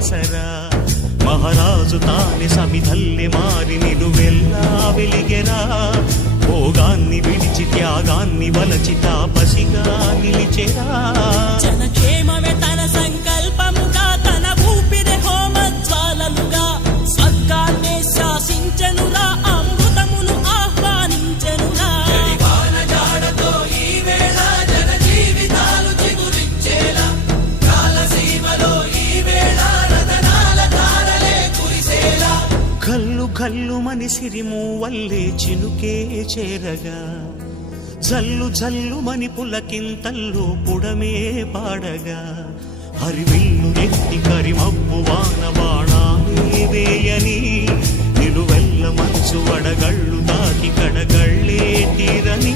ఆసరా మహారాజు తానే సమిధల్లె మారి నిలువెల్లా వెలిగెరా భోగాన్ని విడిచి త్యాగాన్ని వలచి తాపసిగా నిలిచెరా జనక్షేమమే తన సంకల్పముగా తన ఊపిరి హోమజ్వాలలుగా స్వర్గాన్నే శాసించెనురా అమృతమును ఆహ్వానించెనురా జాడతో ఈ వేళ జన జీవితాలు చిగురించేలా కాలసీమలో ఈ వేళ రతనాల ధారలే కురిసేలా కల్లు కల్లు మని సిరిము వల్లే చినుకే చేరగా జల్లు జల్లు మని పులకింతల్లు పుడమే పాడగా హరివిల్లు నెత్తి కరిమబ్బు వాన బాణాలే వేయని నిలువెల్ల మనసు వడగళ్ళు తాకి కడగళ్ళే తీరని